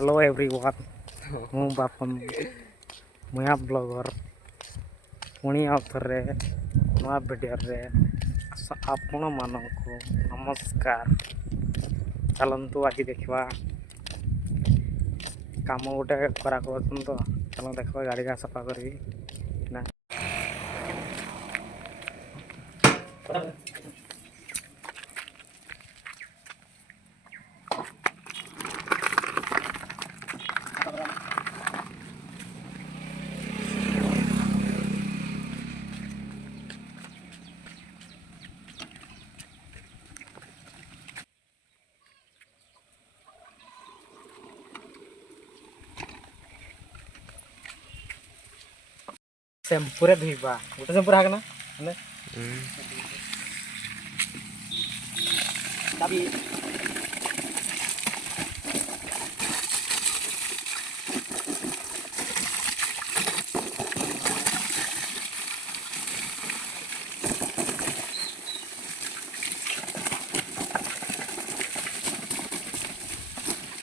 Hello everyone मु बापन मुया blogger पुणी आउथरे नवा वीडियो रे आपण मानक नमस्कार। चलतु आज देखा काम गोटे करा तो चलो देखा गाड़ी का सफा करी ना शैम्पूरे धोइबा गोटे शैम्पू हागना ने तभी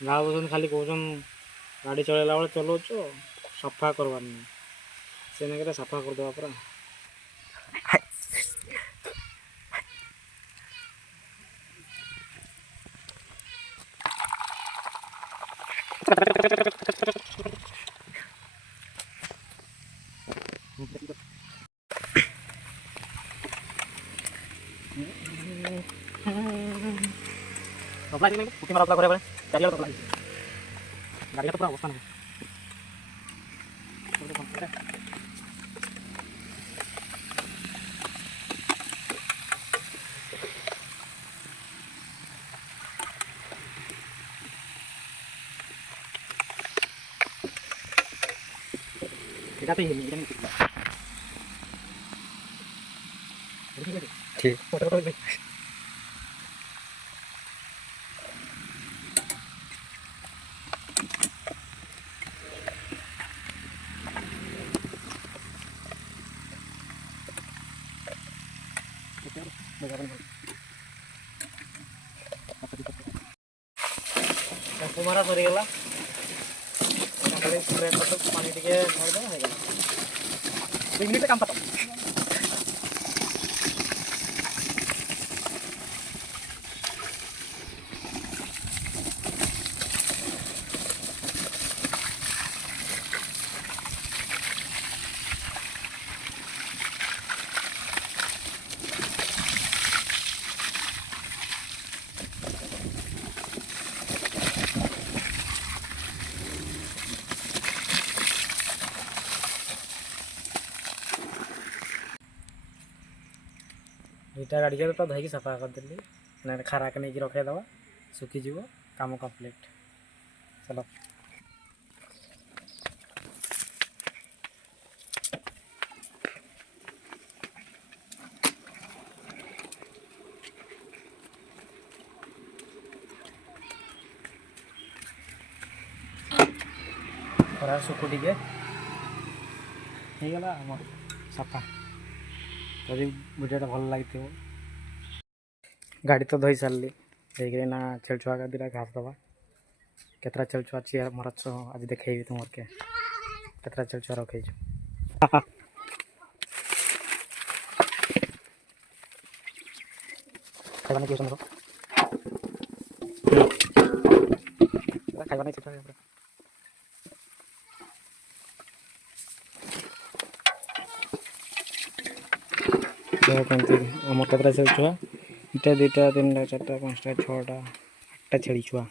गाँव बसन खाली कहन गाड़ी चलेला बेले चलाउछ सफा करवार नहीं से नगरे सफा करदेवा पूरा कपड़ा नहीं पुटी मारा करे बड़े चारिया कपड़ा गाड़ी तो पूरा अवस्था नहीं दिखाते ही नहीं ठीक फोटो मारा सरीगला पानी टे मिनिट काम खत्म दुईटा गाड़ी के तो धोई सफा करदेली ना खारा के नहीं रखेदवा सुखीज काम कम्प्लीट। चलो खरा सुखु टे गला सफा जदि वीडियोटा भल लगी गाड़ी तो धोई सारे देखना छेल छुआ का दिला घास दवा केतरा छेल छुआ ची मर आज देखे तुम के केतरा छेल छुआ रखे खाइबा नहीं खाइबा नहीं आम केतरा छेल छुआ इटा दुईटा तीन चार्टा पाँचटा छटा आठटा छेली छुआ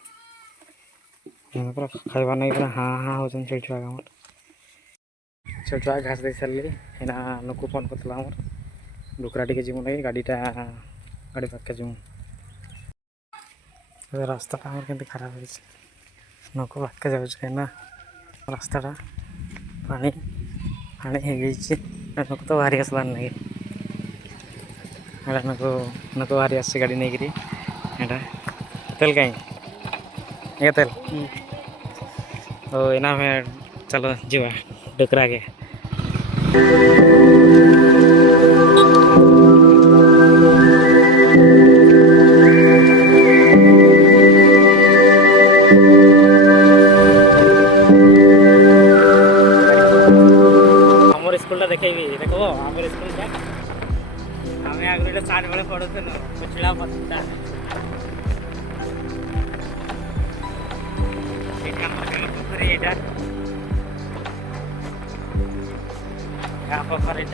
पूरा खाइबा नहीं पूरा हाँ हाँ हो छेल छुआ आम छेल छुआ घास दे सारे एना नुकु फोन करता आम डुकरा टे जीवन लगे गाड़ीटा गाड़ी पाखे जीव रास्ता आम के खराब हो नुकु पाखे जाना रास्ता पानी पानी हो नुकु तो बाहरी आसलार नहीं नुकु बाहरी आस गाड़ी नहीं करी तेल कहीं ये तेल तो इना में चलो जीवा डुकरा के स्कूल देखेबी देखो आम स्कूल आम आगे 7 बेले पढ़ुन पिछड़ा पत्ता पोखरी यहाँ पोखरी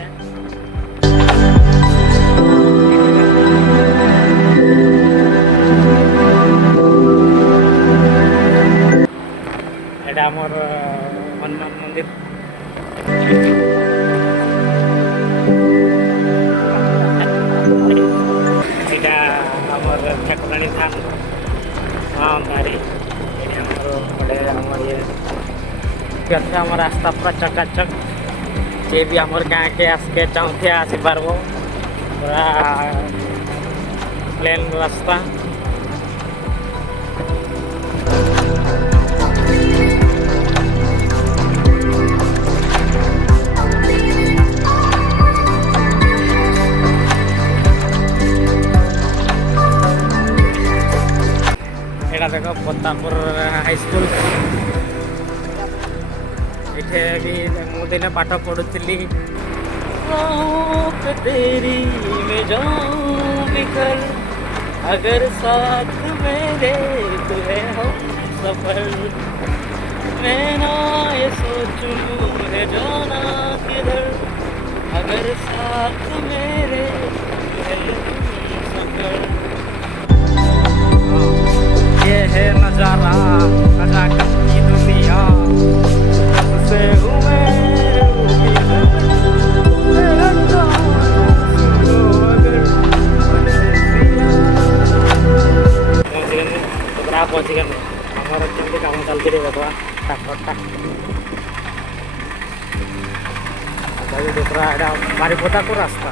এটা আমার হনুমান মন্দির এটা আমার ঠাকুরানী থান हाँ तारी आम रास्ता पूरा चकाचक जे भी आम गाँ के आसके चाहते आसी पार्ब पूरा प्लेन रास्ता देखो पत्तापुर हाई स्कूल इथे भी मुझे पाठ पढ़ुली तेरी में जाऊं बिखर अगर साथ मेरे तुझे हो सफर मैं ना ये सोचूं है जाना किधर अगर साथ मेरे तुझे हो सफर ये है नजारा नजाकत की दुनिया से हुए पहुँची गए हमारा केमती काम चलती रही देखा ट्राक्टरटा दूसरा एटा बारीपोदा को रास्ता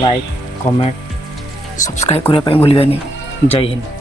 लाइक कमेंट सब्सक्राइब करने भूल जय हिंद।